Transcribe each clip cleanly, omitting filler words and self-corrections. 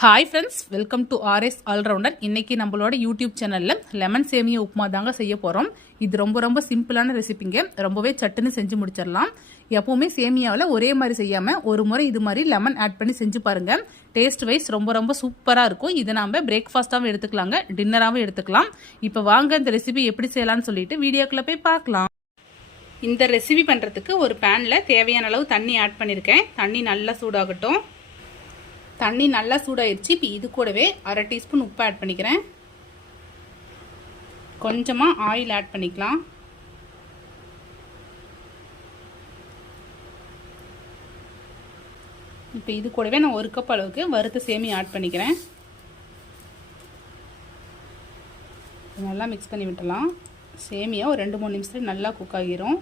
Hi friends, welcome to RS all rounder. இன்னைக்கு நம்மளோட YouTube சேனலில் லெமன் சேமியா உப்புமா தாங்க செய்ய போகிறோம். இது ரொம்ப சிம்பிளான ரெசிபிங்க. ரொம்பவே சட்டுன்னு செஞ்சு முடிச்சிடலாம். எப்போவுமே சேமியாவில் ஒரே மாதிரி செய்யாமல் ஒரு முறை இது மாதிரி லெமன் ஆட் பண்ணி செஞ்சு பாருங்கள். டேஸ்ட் வைஸ் ரொம்ப சூப்பராக இருக்கும். இதை நாம் பிரேக்ஃபாஸ்ட்டாகவும் எடுத்துக்கலாங்க, டின்னராகவும் எடுத்துக்கலாம். இப்போ வாங்க இந்த ரெசிபி எப்படி செய்யலாம்னு சொல்லிட்டு வீடியோக்குள்ளே போய் பார்க்கலாம். இந்த ரெசிபி பண்ணுறதுக்கு ஒரு பேனில் தேவையான அளவு தண்ணி ஆட் பண்ணியிருக்கேன். தண்ணி நல்லா சூடாகட்டும். தண்ணி நல்லா சூடாயிருச்சு. இப்போ இது கூடவே அரை டீஸ்பூன் உப்பு ஆட் பண்ணிக்கிறேன். கொஞ்சமாக ஆயில் ஆட் பண்ணிக்கலாம். இப்போ இது கூடவே நான் ஒரு கப் அளவுக்கு வறுத்த சேமியா ஆட் பண்ணிக்கிறேன். நல்லா மிக்ஸ் பண்ணி விட்டலாம். சேமியா ஒரு 2-3 நிமிஷத்தில் நல்லா குக் ஆகிரும்.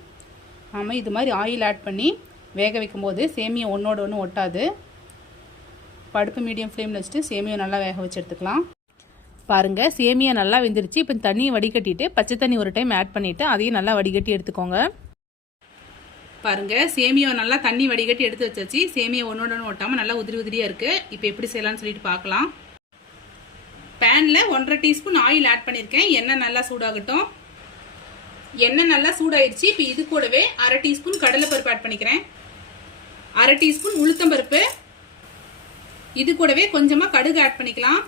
ஆமாம், இது மாதிரி ஆயில் ஆட் பண்ணி வேக வைக்கும்போது சேமியா ஒன்றோட ஒன்று ஒட்டாது. அடுப்பு மீடியம் ஃப்ளேமில் வச்சுட்டு சேமியா நல்லா வேக வச்சு எடுத்துக்கலாம். பாருங்கள், சேமியா நல்லா வெந்துருச்சு. இப்போ தண்ணியை வடிகட்டிட்டு பச்சை தண்ணி ஒரு டைம் ஆட் பண்ணிவிட்டு அதையும் நல்லா வடிகட்டி எடுத்துக்கோங்க. பாருங்கள், சேமியா நல்லா தண்ணி வடிகட்டி எடுத்து வச்சாச்சு. சேமியா ஒன்றோட ஒன்று ஒட்டாமல் நல்லா உதிரியாக இருக்குது. இப்போ எப்படி செய்யலாம்னு சொல்லிட்டு பார்க்கலாம். பேனில் 1.5 டீஸ்பூன் ஆயில் ஆட் பண்ணியிருக்கேன். எண்ணெய் நல்லா சூடாகட்டும். எண்ணெய் நல்லா சூடாயிடுச்சு. இப்போ இது கூடவே அரை டீஸ்பூன் கடலைப்பருப்பு ஆட் பண்ணிக்கிறேன். அரை டீஸ்பூன் உளுத்தம்பருப்பு. இது கூடவே கொஞ்சமாக கடுகு ஆட் பண்ணிக்கலாம்.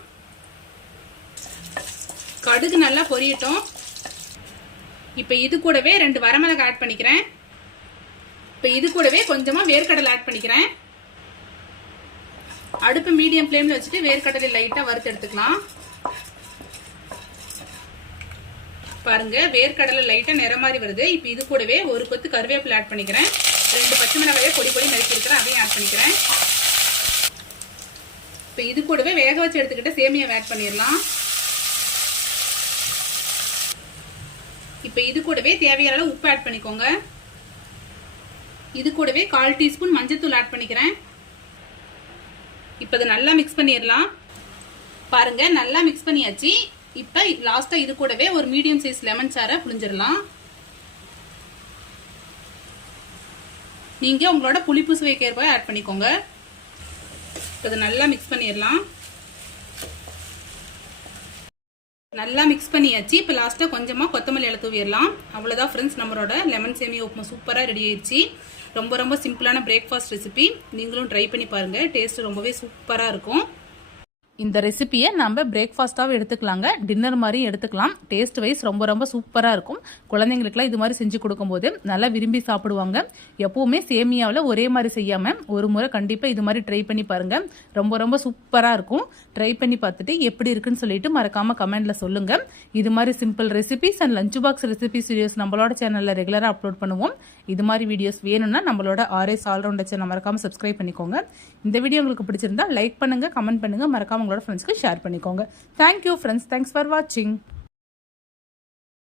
கடுகு நல்லா பொரியட்டும். இப்போ இது கூடவே 2 வரமிளகாய் ஆட் பண்ணிக்கிறேன். இப்போ இது கூடவே கொஞ்சமாக வேர்க்கடலை ஆட் பண்ணிக்கிறேன். அடுப்பு மீடியம் ஃப்ளேமில் வச்சுட்டு வேர்க்கடலை லைட்டாக வறுத்து எடுத்துக்கலாம். பாருங்க, வேர்க்கடலை லைட்டாக நிற மாதிரி வருது. இப்போ இது கூடவே ஒரு கொத்து கருவேப்பிலை ஆட் பண்ணிக்கிறேன். 2 பச்சை மிளகாயை பொடி நறுக்கிருக்கிறேன், அதையும் ஆட் பண்ணிக்கிறேன். இப்போ இது கூடவே வேக வச்சு எடுத்துக்கிட்ட சேமியா ஆட் பண்ணிடலாம். இப்போ இது கூடவே தேவையான அளவு உப்பு ஆட் பண்ணிக்கோங்க. இது கூடவே 1/4 டீஸ்பூன் மஞ்சள்தூள் ஆட் பண்ணிக்கிறேன். இப்போ இதை நல்லா மிக்ஸ் பண்ணிடலாம். பாருங்க, நல்லா மிக்ஸ் பண்ணியாச்சு. இப்போ லாஸ்டா இது கூடவே ஒரு மீடியம் சைஸ் லெமன் சாறை புழிஞ்சிடலாம். நீங்க உங்களோட புளிப்பு சுவைக்கு ஏற்ப ஆட் பண்ணிக்கோங்க. இதை நல்லா மிக்ஸ் பண்ணிடலாம். நல்லா மிக்ஸ் பண்ணியாச்சு. இப்போ லாஸ்ட்டாக கொஞ்சமாக கொத்தமல்லி இலை தூவிடலாம். அவ்வளோதான் ஃப்ரெண்ட்ஸ், நம்மளோட லெமன் சேமியா உப்புமா சூப்பராக ரெடி ஆயிடுச்சு. ரொம்ப சிம்பிளான பிரேக்ஃபாஸ்ட் ரெசிபி. நீங்களும் ட்ரை பண்ணி பாருங்கள். டேஸ்ட் ரொம்பவே சூப்பராக இருக்கும். இந்த ரெசிபியை நம்ம பிரேக்ஃபாஸ்ட்டாகவும் எடுத்துக்கலாங்க, டின்னர் மாதிரியும் எடுத்துக்கலாம். டேஸ்ட் வைஸ் ரொம்ப சூப்பராக இருக்கும். குழந்தைங்களுக்குலாம் இது மாதிரி செஞ்சு கொடுக்கும்போது நல்லா விரும்பி சாப்பிடுவாங்க. எப்போவுமே சேமியாவில் ஒரே மாதிரி செய்யாமல் ஒரு முறை கண்டிப்பாக இது மாதிரி ட்ரை பண்ணி பாருங்கள். ரொம்ப சூப்பராக இருக்கும். ட்ரை பண்ணி பார்த்துட்டு எப்படி இருக்குன்னு சொல்லிட்டு மறக்காமல் கமெண்ட்டில் சொல்லுங்கள். இது மாதிரி simple recipes and lunch box recipes videos நம்மளோட சேனலில் ரெகுலராக அப்லோட் பண்ணுவோம். இது மாதிரி வீடியோஸ் வேணும்னா நம்மளோட ஆர்எஸ் ஆல்ரவுண்டர் சேனல் மறக்காமல் சப்ஸ்கிரைப் பண்ணிக்கோங்க. இந்த வீடியோ உங்களுக்கு பிடிச்சிருந்தா லைக் பண்ணுங்கள், கமெண்ட் பண்ணுங்கள், மறக்காமல் உங்களோட ஃப்ரெண்ட்ஸ்க்கு ஷேர் பண்ணிக்கோங்க. தேங்க்யூ ஃப்ரெண்ட்ஸ், தேங்க்ஸ் ஃபார் வாட்சிங்.